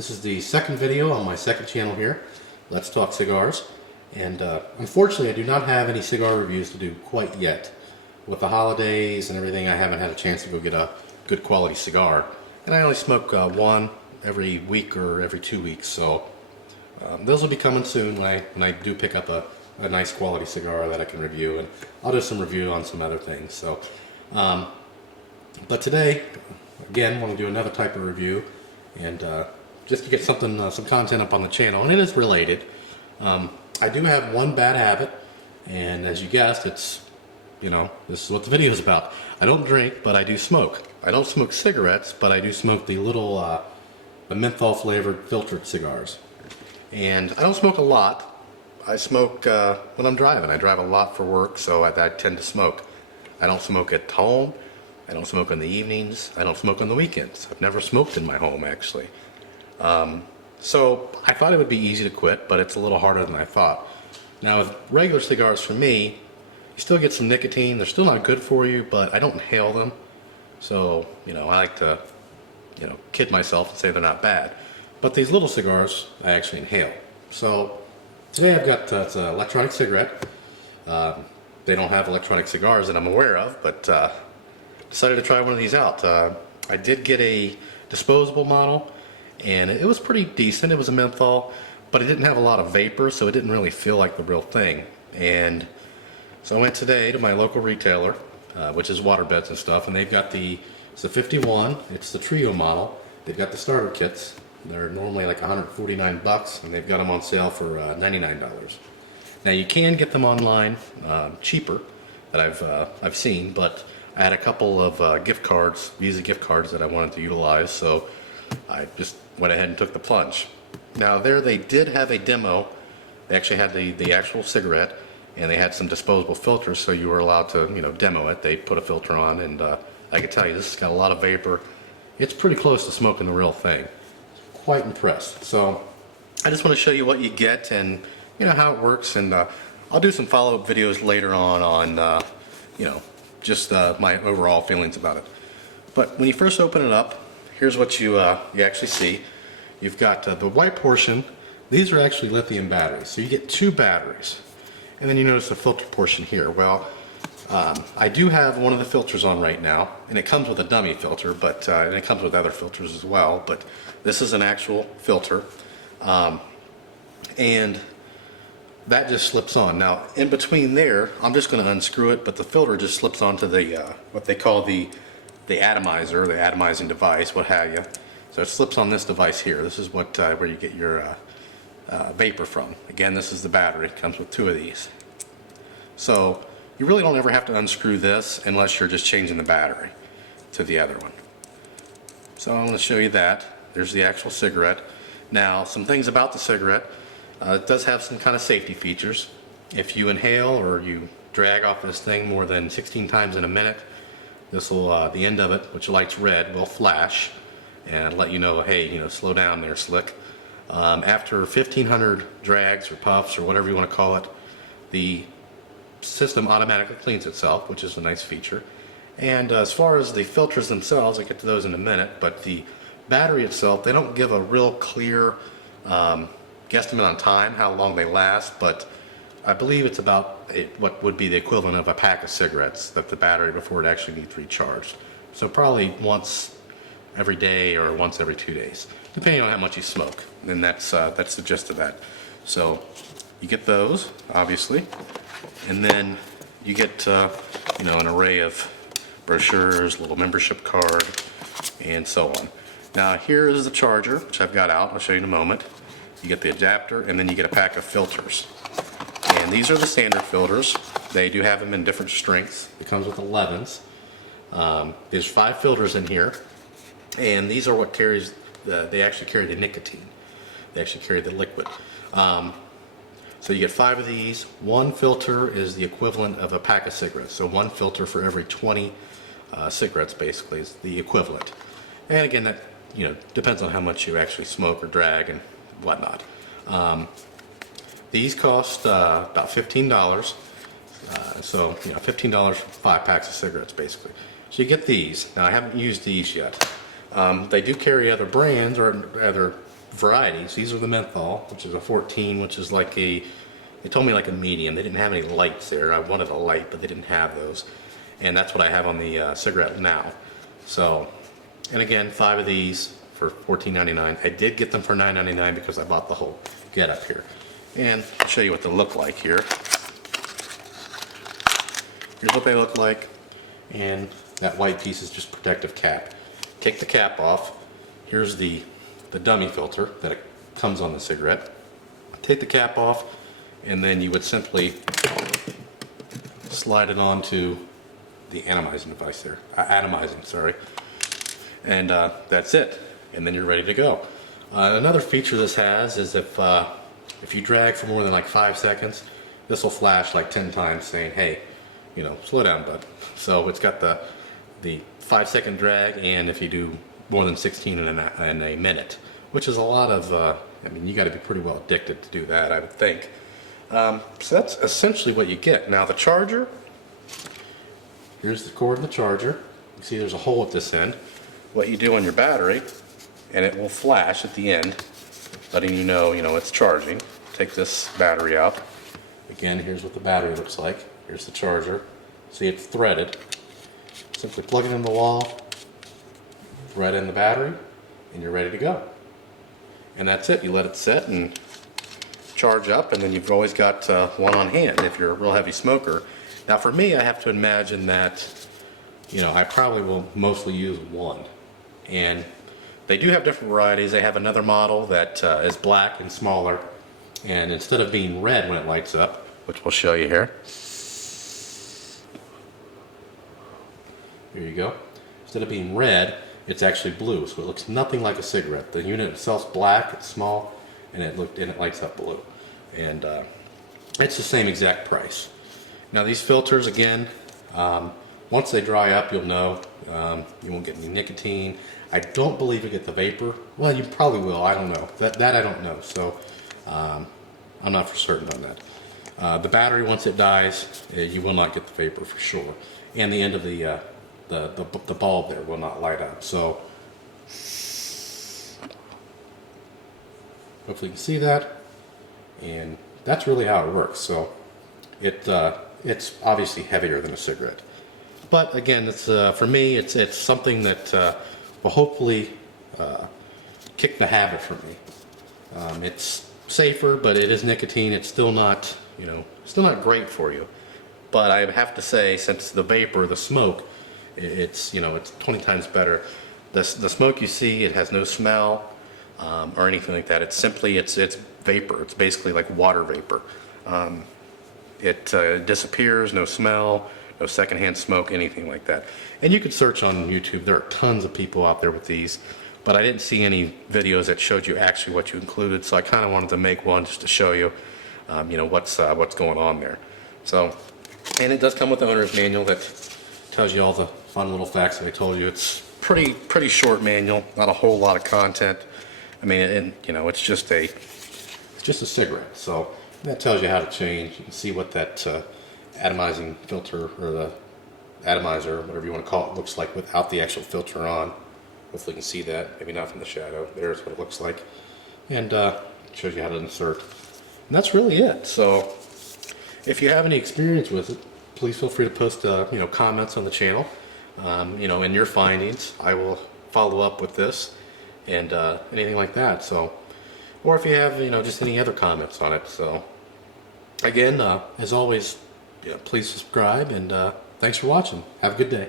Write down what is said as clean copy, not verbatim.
This is the second video on my second channel here, Let's Talk Cigars. And unfortunately, I do not have any cigar reviews to do quite yet. With the holidays and everything, I haven't had a chance to go get a good quality cigar. And I only smoke one every week or every 2 weeks, so those will be coming soon when I do pick up a nice quality cigar that I can review. And I'll do some review on some other things. So, but today, again, I want to do another type of review. And just to get something, some content up on the channel, and it is related. I do have one bad habit, and as you guessed, it's, this is what the video is about. I don't drink, but I do smoke. I don't smoke cigarettes, but I do smoke the little, the menthol flavored filtered cigars. And I don't smoke a lot. I smoke when I'm driving. I drive a lot for work, so I tend to smoke. I don't smoke at home. I don't smoke in the evenings. I don't smoke on the weekends. I've never smoked in my home, actually. So I thought it would be easy to quit, but it's a little harder than I thought. Now with regular cigars for me, you still get some nicotine. They're still not good for you, but I don't inhale them. So, I like to, kid myself and say they're not bad. But these little cigars, I actually inhale. So today I've got it's an electronic cigarette. They don't have electronic cigars that I'm aware of, but decided to try one of these out. I did get a disposable model, and it was pretty decent. It was a menthol, but it didn't have a lot of vapor, so it didn't really feel like the real thing. And so I went today to my local retailer, which is Waterbeds and stuff, and they've got it's the 51, it's the trio model. They've got the starter kits. They're normally like 149 bucks, and they've got them on sale for $99. Now you can get them online cheaper that I've seen, but I had a couple of gift cards, Visa gift cards that I wanted to utilize, so I just went ahead and took the plunge. Now there they did have a demo. They actually had the actual cigarette, and they had some disposable filters, so you were allowed to demo it. They put a filter on, and I can tell you this has got a lot of vapor. It's pretty close to smoking the real thing. Quite impressed. So I just want to show you what you get and how it works, and I'll do some follow-up videos later on just my overall feelings about it. But when you first open it up, here's what you actually see. You've got the white portion. These are actually lithium batteries, so you get 2 batteries. And then you notice the filter portion here. Well, I do have one of the filters on right now, and it comes with a dummy filter, but and it comes with other filters as well, but this is an actual filter. And that just slips on. Now, in between there, I'm just going to unscrew it, but the filter just slips onto the what they call the atomizer, the atomizing device, what have you. So it slips on this device here. This is what where you get your vapor from. Again, this is the battery. It comes with 2 of these. So you really don't ever have to unscrew this unless you're just changing the battery to the other one. So I'm going to show you that. There's the actual cigarette. Now, some things about the cigarette. It does have some kind of safety features. If you inhale or you drag off this thing more than 16 times in a minute, this will, the end of it, which lights red, will flash and let you know, hey, slow down there, slick. After 1,500 drags or puffs or whatever you want to call it, the system automatically cleans itself, which is a nice feature. And as far as the filters themselves, I'll get to those in a minute, but the battery itself, they don't give a real clear guesstimate on time, how long they last, but I believe it's about what would be the equivalent of a pack of cigarettes, that the battery before it actually needs recharged. So probably once every day or once every 2 days, depending on how much you smoke. And that's the gist of that. So you get those, obviously, and then you get an array of brochures, little membership card, and so on. Now here is the charger, which I've got out. I'll show you in a moment. You get the adapter, and then you get a pack of filters. And these are the standard filters. They do have them in different strengths. It comes with 11s. There's 5 filters in here, and these are what carries they actually carry the nicotine. They actually carry the liquid. So you get 5 of these. 1 filter is the equivalent of a pack of cigarettes. So 1 filter for every 20 cigarettes, basically, is the equivalent. And again, that depends on how much you actually smoke or drag and whatnot. These cost about $15. So $15 for 5 packs of cigarettes, basically. So you get these. Now I haven't used these yet. They do carry other brands or other varieties. These are the menthol, which is a 14, which is like a, they told me like a medium. They didn't have any lights there. I wanted a light, but they didn't have those. And that's what I have on the cigarette now. So, and again, 5 of these for $14.99. I did get them for $9.99 because I bought the whole get up here. And I'll show you what they look like here. Here's what they look like. And that white piece is just protective cap. Take the cap off. Here's the dummy filter that it comes on the cigarette. Take the cap off, and then you would simply slide it onto the atomizing device there. Atomizing, sorry. And that's it. And then you're ready to go. Another feature this has is if you drag for more than like 5 seconds, this will flash like 10 times saying, hey, you know, slow down, bud. So it's got the 5-second drag, and if you do more than 16 in a minute, which is a lot of, I mean, you got to be pretty well addicted to do that, I would think. So that's essentially what you get. Now the charger, here's the cord of the charger. You see there's a hole at this end. What you do on your battery, and it will flash at the end, letting you know it's charging. Take this battery out. Again, here's what the battery looks like. Here's the charger. See, it's threaded. Simply plug it in the wall, thread in the battery, and you're ready to go. And that's it. You let it sit and charge up, and then you've always got one on hand if you're a real heavy smoker. Now for me, I have to imagine that, you know, I probably will mostly use one. And they do have different varieties. They have another model that is black and smaller, and instead of being red when it lights up, which we'll show you here. Here you go. Instead of being red, it's actually blue, so it looks nothing like a cigarette. The unit itself's black, it's small, and it lights up blue. And it's the same exact price. Now these filters, again, once they dry up, you'll know. You won't get any nicotine. I don't believe you get the vapor. Well, you probably will. I don't know. That I don't know. So I'm not for certain on that. The battery, once it dies, you will not get the vapor for sure. And the end of the bulb there will not light up. So hopefully you can see that. And that's really how it works. So it's obviously heavier than a cigarette. But again, it's for me, it's something that will hopefully kick the habit from me. It's safer, but it is nicotine. It's still not, still not great for you. But I have to say, since the vapor, the smoke, it's 20 times better. The smoke you see, it has no smell or anything like that. It's simply it's vapor. It's basically like water vapor. It disappears, no smell, no secondhand smoke, anything like that. And you could search on YouTube. There are tons of people out there with these, but I didn't see any videos that showed you actually what you included. So I kind of wanted to make one just to show you, what's going on there. So, and it does come with the owner's manual that tells you all the fun little facts that I told you. It's pretty short manual, not a whole lot of content. I mean, it's just a cigarette. So that tells you how to change. You can see what that atomizing filter, or the atomizer, whatever you want to call it, looks like without the actual filter on. Hopefully you can see that, maybe not from the shadow. There's what it looks like. And shows you how to insert. And that's really it. So if you have any experience with it, please feel free to post comments on the channel. In your findings, I will follow up with this and anything like that. So, or if you have just any other comments on it. So again, as always, please subscribe, and thanks for watching. Have a good day.